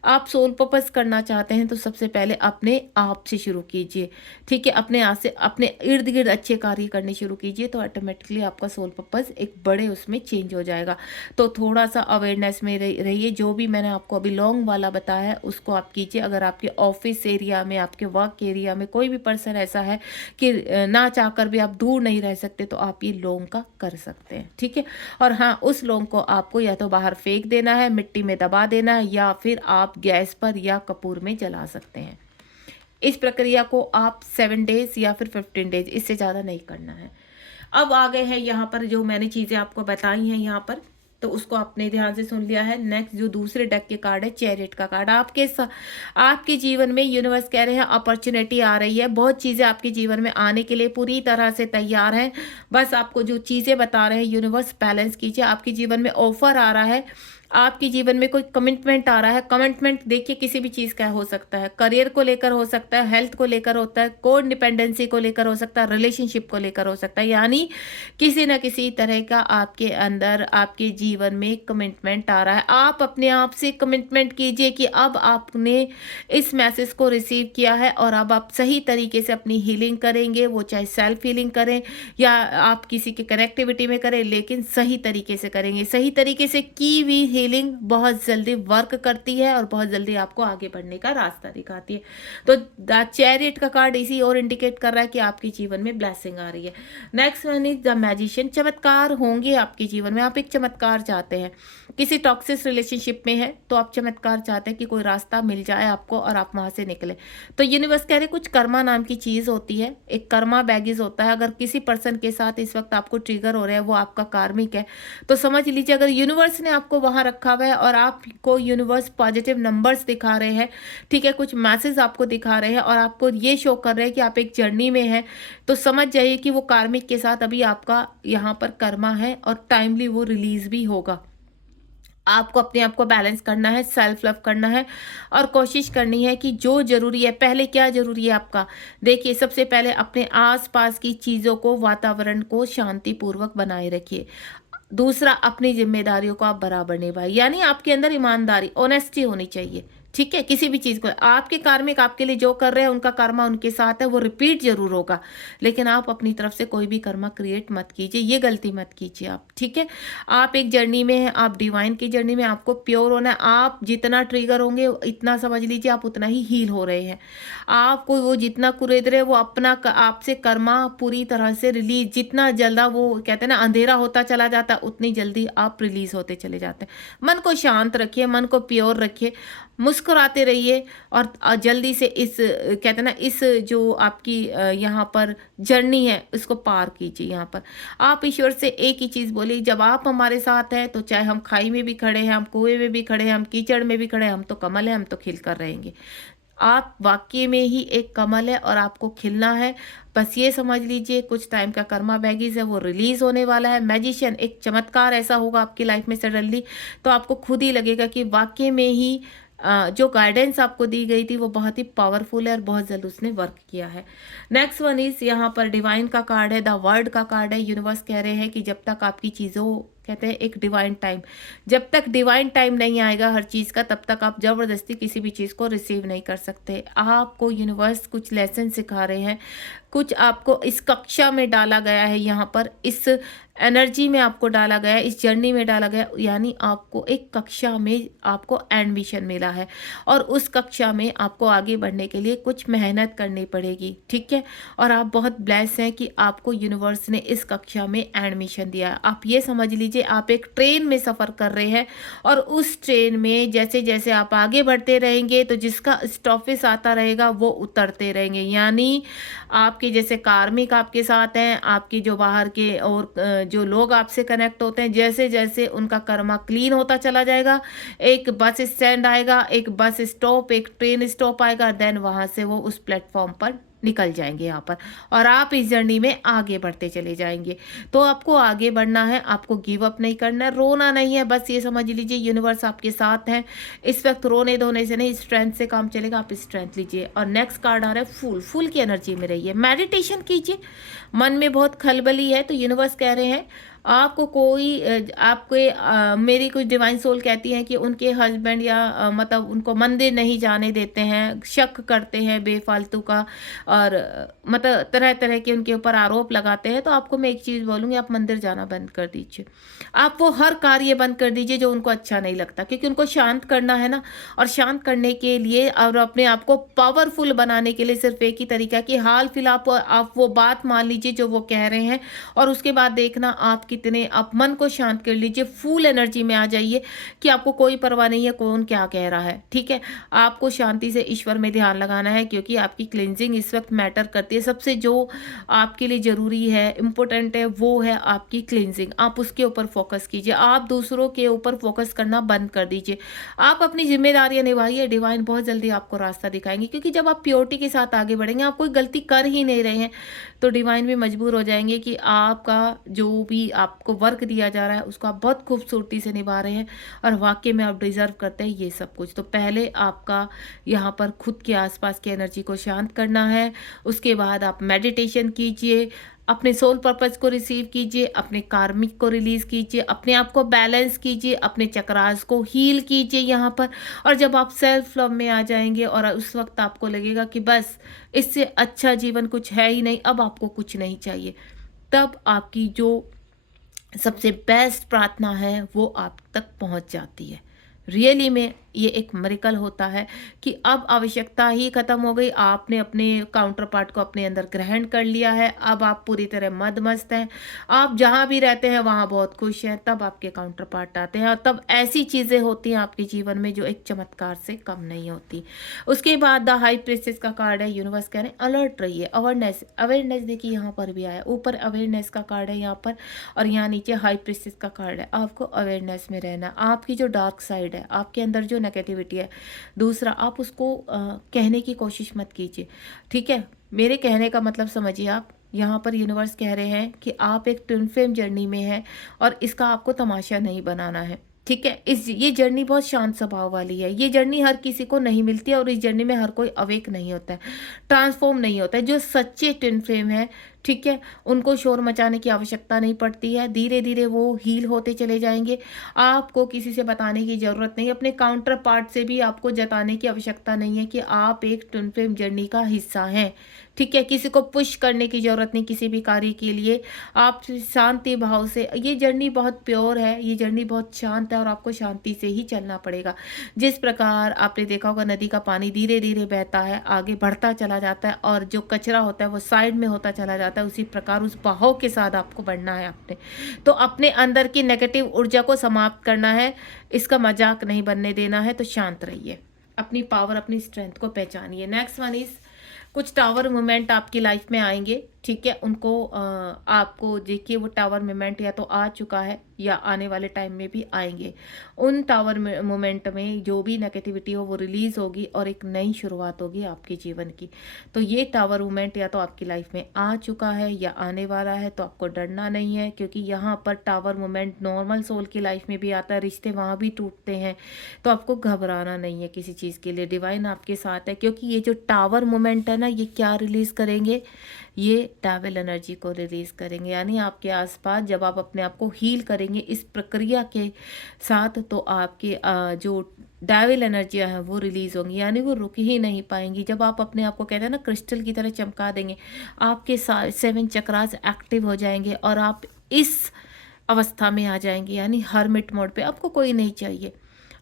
आप सोल पर्पस करना चाहते हैं तो सबसे पहले अपने आप से शुरू कीजिए, ठीक है? अपने आप से, अपने इर्द गिर्द अच्छे कार्य करने शुरू कीजिए, तो ऑटोमेटिकली आपका सोल पर्पस एक बड़े उसमें चेंज हो जाएगा। तो थोड़ा सा अवेयरनेस में रहिए। जो भी मैंने आपको अभी लॉन्ग वाला बताया है उसको आप कीजिए। अगर आपके ऑफिस एरिया में, आपके वर्क एरिया में कोई भी पर्सन ऐसा है कि ना चाहकर भी आप दूर नहीं रह सकते, तो आप ये लौंग का कर सकते हैं, ठीक है? और हाँ, उस लौंग को आपको या तो बाहर फेंक देना है, मिट्टी में दबा देना है, या फिर आप गैस पर या कपूर में जला सकते हैं। इस प्रक्रिया को आप 7 डेज या फिर 15 डेज, इससे ज़्यादा नहीं करना है। अब आ गए हैं यहाँ पर जो मैंने चीज़ें आपको बताई हैं यहाँ पर, तो उसको आपने ध्यान से सुन लिया है। नेक्स्ट जो दूसरे डेक के कार्ड है, चैरियट का कार्ड। आपके जीवन में यूनिवर्स कह रहे हैं अपॉर्चुनिटी आ रही है, बहुत चीज़ें आपके जीवन में आने के लिए पूरी तरह से तैयार हैं। बस आपको जो चीज़ें बता रहे हैं यूनिवर्स, बैलेंस कीजिए। आपके जीवन में ऑफर आ रहा है, आपके जीवन में कोई कमिटमेंट आ रहा है। कमिटमेंट देखिए किसी भी चीज़ का हो सकता है, करियर को लेकर हो सकता है, हेल्थ को लेकर होता है, कोड डिपेंडेंसी को लेकर हो सकता है, रिलेशनशिप को लेकर हो सकता है। यानी किसी न किसी तरह का आपके अंदर, आपके जीवन में कमिटमेंट आ रहा है। आप अपने आप से कमिटमेंट कीजिए कि अब आपने इस मैसेज को रिसीव किया है और अब आप सही तरीके से अपनी हीलिंग करेंगे। वो चाहे सेल्फ हीलिंग करें या आप किसी के कनेक्टिविटी में करें, लेकिन सही तरीके से करेंगे। सही तरीके से की हुई हीलिंग बहुत जल्दी वर्क करती है और बहुत जल्दी आपको आगे बढ़ने का रास्ता दिखाती है। तो द चैरियट का कार्ड इसी और इंडिकेट कर रहा है कि आपके जीवन में ब्लेसिंग आ रही है। Next one is the magician. चमत्कार होंगे आपके जीवन में। आप एक चमत्कार चाहते हैं, किसी टॉक्सिक रिलेशनशिप में है तो आप चमत्कार चाहते हैं कि कोई रास्ता मिल जाए आपको और आप वहां से निकले। तो यूनिवर्स कह रहे कुछ कर्मा नाम की चीज होती है, एक कर्मा बैगेज होता है। अगर किसी पर्सन के साथ इस वक्त आपको ट्रिगर हो रहा है, वो आपका कार्मिक है, तो समझ लीजिए अगर यूनिवर्स ने आपको वहां रखा हुआ है और आपको यूनिवर्स पॉजिटिव नंबर्स दिखा रहे हैं, ठीक है, कुछ मैसेज आपको दिखा रहे हैं और आपको ये शो कर रहे हैं कि आप एक जर्नी में हैं, तो समझ जाइए कि वो कार्मिक के साथ अभी आपका यहाँ पर कर्मा है और टाइमली वो रिलीज भी होगा। आपको अपने आप को बैलेंस करना है, सेल्फ लव करना है और कोशिश करनी है कि जो जरूरी है, पहले क्या जरूरी है आपका, देखिए सबसे पहले अपने आसपास की चीज़ों को, वातावरण को शांतिपूर्वक बनाए रखिए। दूसरा, अपनी जिम्मेदारियों को आप बराबर निभाइए, यानी आपके अंदर ईमानदारी, ऑनेस्टी होनी चाहिए, ठीक है, किसी भी चीज़ को आपके कार्मिक आपके लिए जो कर रहे हैं उनका कर्मा उनके साथ है, वो रिपीट ज़रूर होगा, लेकिन आप अपनी तरफ से कोई भी कर्मा क्रिएट मत कीजिए, ये गलती मत कीजिए आप, ठीक है? आप एक जर्नी में हैं, आप डिवाइन की जर्नी में, आपको प्योर होना है, आप जितना ट्रिगर होंगे इतना समझ लीजिए आप उतना ही हील हो रहे हैं। आपको वो जितना कुरेद रहे वो अपना आपसे कर्मा पूरी तरह से रिलीज, जितना जल्दा वो कहते हैं ना अंधेरा होता चला जाता है उतनी जल्दी आप रिलीज होते चले जाते हैं। मन को शांत रखिए, मन को प्योर रखिए, मुस्कुराते रहिए और जल्दी से इस कहते हैं ना इस जो आपकी यहाँ पर जर्नी है इसको पार कीजिए। यहाँ पर आप ईश्वर से एक ही चीज़ बोलिए, जब आप हमारे साथ हैं तो चाहे हम खाई में भी खड़े हैं, हम कुएं में भी खड़े हैं, हम कीचड़ में भी खड़े हैं, हम तो कमल है, हम तो खिल कर रहेंगे। आप वाकई में ही एक कमल है और आपको खिलना है। बस ये समझ लीजिए कुछ टाइम का कर्मा बैगेज है वो रिलीज होने वाला है। मैजिशियन एक चमत्कार ऐसा होगा आपकी लाइफ में सडनली, तो आपको खुद ही लगेगा कि वाकई में ही जो गाइडेंस आपको दी गई थी वो बहुत ही पावरफुल है और बहुत जल्द उसने वर्क किया है। नेक्स्ट वन इज यहाँ पर डिवाइन का कार्ड है, द वर्ड का कार्ड है। यूनिवर्स कह रहे हैं कि जब तक आपकी चीज़ों कहते हैं एक डिवाइन टाइम, जब तक डिवाइन टाइम नहीं आएगा हर चीज़ का तब तक आप ज़बरदस्ती किसी भी चीज़ को रिसीव नहीं कर सकते। आपको यूनिवर्स कुछ लेसन सिखा रहे हैं, कुछ आपको इस कक्षा में डाला गया है, यहाँ पर इस एनर्जी में आपको डाला गया है, इस जर्नी में डाला गया, यानी आपको एक कक्षा में आपको एडमिशन मिला है और उस कक्षा में आपको आगे बढ़ने के लिए कुछ मेहनत करनी पड़ेगी, ठीक है? और आप बहुत ब्लेस हैं कि आपको यूनिवर्स ने इस कक्षा में एडमिशन दिया है। आप ये समझ लीजिए आप एक ट्रेन में सफ़र कर रहे हैं और उस ट्रेन में जैसे जैसे आप आगे बढ़ते रहेंगे तो जिसका स्टॉपेज आता रहेगा वो उतरते रहेंगे, यानी आपके जैसे कार्मिक आपके साथ हैं, आपके जो बाहर के और जो लोग आपसे कनेक्ट होते हैं, जैसे जैसे उनका कर्मा क्लीन होता चला जाएगा, एक बस स्टैंड आएगा, एक बस स्टॉप, एक ट्रेन स्टॉप आएगा, देन वहाँ से वो उस प्लेटफॉर्म पर निकल जाएंगे यहाँ पर और आप इस जर्नी में आगे बढ़ते चले जाएंगे। तो आपको आगे बढ़ना है, आपको गिव अप नहीं करना है, रोना नहीं है, बस ये समझ लीजिए यूनिवर्स आपके साथ है। इस वक्त रोने धोने से नहीं, स्ट्रेंथ से काम चलेगा, आप स्ट्रेंथ लीजिए। और नेक्स्ट कार्ड आ रहा है फूल, फूल की एनर्जी में रहिए, मेडिटेशन कीजिए। मन में बहुत खलबली है तो यूनिवर्स कह रहे हैं आपको कोई आपके मेरी कुछ डिवाइन सोल कहती हैं कि उनके हस्बैंड या मतलब उनको मंदिर नहीं जाने देते हैं, शक करते हैं बेफालतू का और मतलब तरह तरह के उनके ऊपर आरोप लगाते हैं। तो आपको मैं एक चीज़ बोलूँगी, आप मंदिर जाना बंद कर दीजिए। आप वो हर कार्य बंद कर दीजिए जो उनको अच्छा नहीं लगता, क्योंकि उनको शांत करना है ना। और शांत करने के लिए और अपने आप को पावरफुल बनाने के लिए सिर्फ एक ही तरीका है कि हाल फिलहाल आप वो बात मान लीजिए जो वो कह रहे हैं और उसके बाद देखना आप कितने, आप मन को शांत कर लीजिए, फुल एनर्जी में आ जाइए कि आपको कोई परवाह नहीं है कौन क्या कह रहा है, ठीक है? आपको शांति से ईश्वर में ध्यान लगाना है क्योंकि आपकी क्लिनजिंग इस वक्त मैटर करती है। सबसे जो आपके लिए ज़रूरी है, इम्पोर्टेंट है, वो है आपकी क्लिनजिंग। आप उसके ऊपर फोकस कीजिए, आप दूसरों के ऊपर फोकस करना बंद कर दीजिए। आप अपनी जिम्मेदारियां निभाइए, डिवाइन बहुत जल्दी आपको रास्ता दिखाएंगे क्योंकि जब आप प्योरिटी के साथ आगे बढ़ेंगे, आप कोई गलती कर ही नहीं रहे हैं, तो डिवाइन भी मजबूर हो जाएंगे कि आपका जो भी आपको वर्क दिया जा रहा है उसको आप बहुत खूबसूरती से निभा रहे हैं और वाकई में आप डिजर्व करते हैं ये सब कुछ। तो पहले आपका यहाँ पर खुद के आसपास की एनर्जी को शांत करना है, उसके बाद आप मेडिटेशन कीजिए, अपने सोल पर्पस को रिसीव कीजिए, अपने कार्मिक को रिलीज कीजिए, अपने आप को बैलेंस कीजिए, अपने चक्रास को हील कीजिए यहाँ पर। और जब आप सेल्फ लव में आ जाएंगे और उस वक्त आपको लगेगा कि बस इससे अच्छा जीवन कुछ है ही नहीं, अब आपको कुछ नहीं चाहिए, तब आपकी जो सबसे बेस्ट प्रार्थना है वो आप तक पहुंच जाती है। रियली में ये एक मिरेकल होता है कि अब आवश्यकता ही खत्म हो गई, आपने अपने काउंटर पार्ट को अपने अंदर ग्रहण कर लिया है, अब आप पूरी तरह मदमस्त हैं, आप जहाँ भी रहते हैं वहाँ बहुत खुश हैं, तब आपके काउंटर पार्ट आते हैं और तब ऐसी चीज़ें होती हैं आपके जीवन में जो एक चमत्कार से कम नहीं होती। उसके बाद द हाई प्रिंसेस का कार्ड है, यूनिवर्स कह रहे हैं अलर्ट रहिए, अवेयरनेस, अवेयरनेस देखिए यहाँ पर भी आया, ऊपर अवेयरनेस का कार्ड है यहाँ पर और यहाँ नीचे हाई प्रिंसेस का कार्ड है। आपको अवेयरनेस में रहना, आपकी जो डार्क साइड है, आपके अंदर जो नेगेटिविटी है, दूसरा आप उसको कहने की कोशिश मत कीजिए, ठीक है? मेरे कहने का मतलब समझिए आप, यहाँ पर यूनिवर्स कह रहे हैं कि आप एक ट्विन फ्लेम जर्नी में हैं और इसका आपको तमाशा नहीं बनाना है, ठीक है? ये जर्नी बहुत शांत स्वभाव वाली है, ये जर्नी हर किसी को नहीं मिलती है और इस जर्नी में हर कोई अवेक नहीं होता है, ट्रांसफॉर्म नहीं होता है। जो सच्चे ट्विन फ्लेम है, ठीक है, उनको शोर मचाने की आवश्यकता नहीं पड़ती है, धीरे धीरे वो हील होते चले जाएंगे। आपको किसी से बताने की ज़रूरत नहीं, अपने काउंटर पार्ट से भी आपको जताने की आवश्यकता नहीं है कि आप एक ट्विन फ्लेम जर्नी का हिस्सा हैं। ठीक है, किसी को पुश करने की ज़रूरत नहीं किसी भी कार्य के लिए। आप शांति भाव से, ये जर्नी बहुत प्योर है, ये जर्नी बहुत शांत है और आपको शांति से ही चलना पड़ेगा। जिस प्रकार आपने देखा होगा नदी का पानी धीरे धीरे बहता है, आगे बढ़ता चला जाता है और जो कचरा होता है वो साइड में होता चला जाता है, उसी प्रकार उस बहाव के साथ आपको बढ़ना है आपने। तो अपने अंदर की नेगेटिव ऊर्जा को समाप्त करना है, इसका मजाक नहीं बनने देना है। तो शांत रहिए, अपनी पावर अपनी स्ट्रेंथ को पहचानिए। नेक्स्ट वन इज, कुछ टावर मोमेंट आपकी लाइफ में आएंगे। ठीक है, उनको आपको देखिए, वो टावर मोमेंट या तो आ चुका है या आने वाले टाइम में भी आएंगे। उन टावर मोमेंट में जो भी नेगेटिविटी हो वो रिलीज होगी और एक नई शुरुआत होगी आपके जीवन की। तो ये टावर मोमेंट या तो आपकी लाइफ में आ चुका है या आने वाला है, तो आपको डरना नहीं है, क्योंकि यहाँ पर टावर मोमेंट नॉर्मल सोल की लाइफ में भी आता है, रिश्ते वहाँ भी टूटते हैं। तो आपको घबराना नहीं है किसी चीज़ के लिए, डिवाइन आपके साथ है। क्योंकि ये जो टावर मोमेंट है ना, ये क्या रिलीज करेंगे, ये डेविल एनर्जी को रिलीज करेंगे। यानी आपके आसपास जब आप अपने आप को हील करेंगे इस प्रक्रिया के साथ, तो आपके जो डेविल एनर्जियाँ हैं वो रिलीज होंगी, यानी वो रुक ही नहीं पाएंगी। जब आप अपने आप को कहते हैं ना क्रिस्टल की तरह चमका देंगे, आपके 7 चक्रास एक्टिव हो जाएंगे और आप इस अवस्था में आ जाएंगे, यानी हरमिट मोड पे। आपको कोई नहीं चाहिए,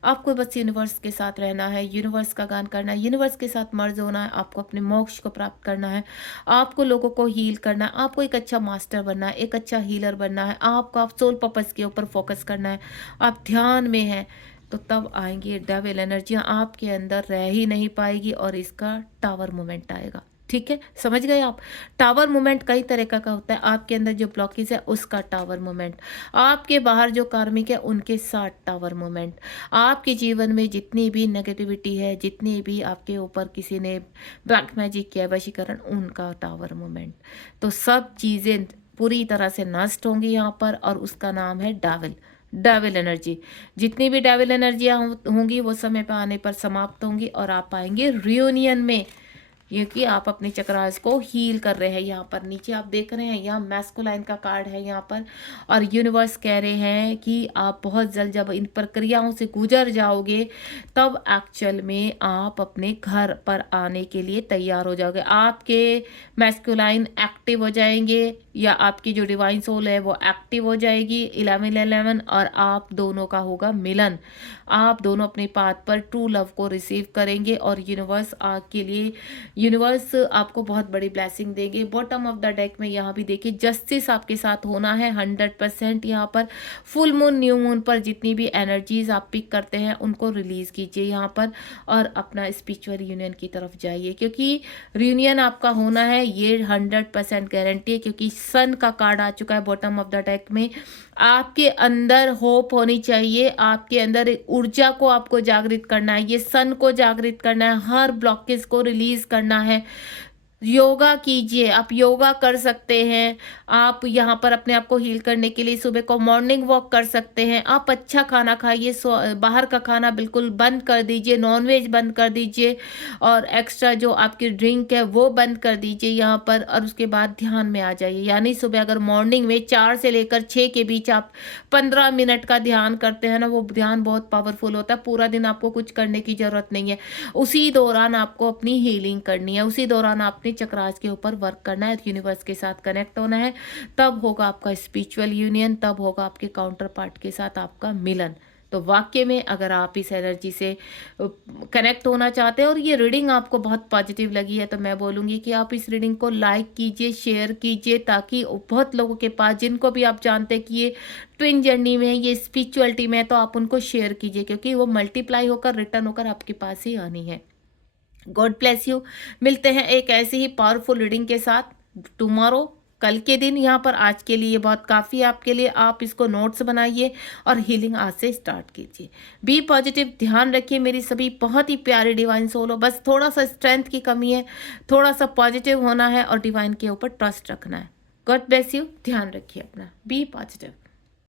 आपको बस यूनिवर्स के साथ रहना है, यूनिवर्स का गान करना है, यूनिवर्स के साथ मर्ज होना है, आपको अपने मोक्ष को प्राप्त करना है, आपको लोगों को हील करना है, आपको एक अच्छा मास्टर बनना है, एक अच्छा हीलर बनना है, आपको आप सोल पर्पस के ऊपर फोकस करना है, आप ध्यान में हैं, तो तब आएंगी डेविल एनर्जियाँ, आपके अंदर रह ही नहीं पाएगी और इसका टावर मोमेंट आएगा। ठीक है, समझ गए आप। टावर मोमेंट कई तरह का होता है, आपके अंदर जो ब्लॉकेज है उसका टावर मोमेंट, आपके बाहर जो कार्मिक है उनके साथ टावर मोमेंट, आपके जीवन में जितनी भी नेगेटिविटी है, जितनी भी आपके ऊपर किसी ने ब्लैक मैजिक किया, वशीकरण, उनका टावर मोमेंट। तो सब चीज़ें पूरी तरह से नष्ट होंगी यहाँ पर, और उसका नाम है डेविल एनर्जी। जितनी भी डेविल एनर्जियाँ होंगी वो समय पर आने पर समाप्त होंगी और आप आएंगे रियूनियन में, ये कि आप अपने चक्रास को हील कर रहे हैं। यहाँ पर नीचे आप देख रहे हैं, यहाँ मैस्कुलाइन का कार्ड है यहाँ पर, और यूनिवर्स कह रहे हैं कि आप बहुत जल्द जब इन प्रक्रियाओं से गुजर जाओगे, तब एक्चुअल में आप अपने घर पर आने के लिए तैयार हो जाओगे। आपके मैस्कुलाइन एक्टिव हो जाएंगे, या आपकी जो डिवाइन सोल है वो एक्टिव हो जाएगी 11-11, और आप दोनों का होगा मिलन। आप दोनों अपने पाथ पर ट्रू लव को रिसीव करेंगे और यूनिवर्स आपके लिए, यूनिवर्स आपको बहुत बड़ी ब्लेसिंग देंगे। बॉटम ऑफ द डेक में यहाँ भी देखिए, जस्टिस आपके साथ होना है 100%। यहाँ पर फुल मून, न्यू मून पर जितनी भी एनर्जीज आप पिक करते हैं उनको रिलीज कीजिए यहाँ पर, और अपना स्पिरिचुअल यूनियन की तरफ जाइए, क्योंकि रियूनियन आपका होना है, ये 100% गारंटी है। क्योंकि सन का कार्ड आ चुका है बॉटम ऑफ द डेक में। आपके अंदर होप होनी चाहिए, आपके अंदर ऊर्जा को आपको जागृत करना है, ये सन को जागृत करना है, हर ब्लॉकेज को रिलीज करना है। योगा कीजिए, आप योगा कर सकते हैं, आप यहाँ पर अपने आप को हील करने के लिए सुबह को मॉर्निंग वॉक कर सकते हैं। आप अच्छा खाना खाइए, बाहर का खाना बिल्कुल बंद कर दीजिए, नॉनवेज बंद कर दीजिए, और एक्स्ट्रा जो आपकी ड्रिंक है वो बंद कर दीजिए यहाँ पर, और उसके बाद ध्यान में आ जाइए। यानी सुबह अगर मॉर्निंग में 4 से लेकर 6 के बीच आप 15 मिनट का ध्यान करते हैं ना, वो ध्यान बहुत पावरफुल होता है। पूरा दिन आपको कुछ करने की जरूरत नहीं है, उसी दौरान आपको अपनी हीलिंग करनी है, उसी दौरान आपने चक्रास के ऊपर वर्क करना है, यूनिवर्स के साथ कनेक्ट होना है। तब होगा आपका स्पिरिचुअल यूनियन, तब होगा आपके काउंटर पार्ट के साथ आपका मिलन। तो वाकई में अगर आप इस एनर्जी से कनेक्ट होना चाहते हैं और ये रीडिंग आपको बहुत पॉजिटिव लगी है, तो मैं बोलूँगी कि आप इस रीडिंग को लाइक कीजिए, शेयर कीजिए, ताकि बहुत लोगों के पास, जिनको भी आप जानते हैं कि ये ट्विन जर्नी में है, ये स्पिरिचुअलिटी में है, तो आप उनको शेयर कीजिए, क्योंकि वो मल्टीप्लाई होकर, रिटर्न होकर आपके पास ही आनी है। God bless you. मिलते हैं एक ऐसी ही पावरफुल रीडिंग के साथ टुमारो, कल के दिन। यहाँ पर आज के लिए बहुत काफ़ी है आपके लिए, आप इसको नोट्स बनाइए और हीलिंग आज से स्टार्ट कीजिए। बी पॉजिटिव, ध्यान रखिए मेरी सभी बहुत ही प्यारी डिवाइन सोलो, बस थोड़ा सा स्ट्रेंथ की कमी है, थोड़ा सा पॉजिटिव होना है और डिवाइन के ऊपर ट्रस्ट रखना है। गॉड ब्लेस यू, ध्यान रखिए अपना, बी पॉजिटिव।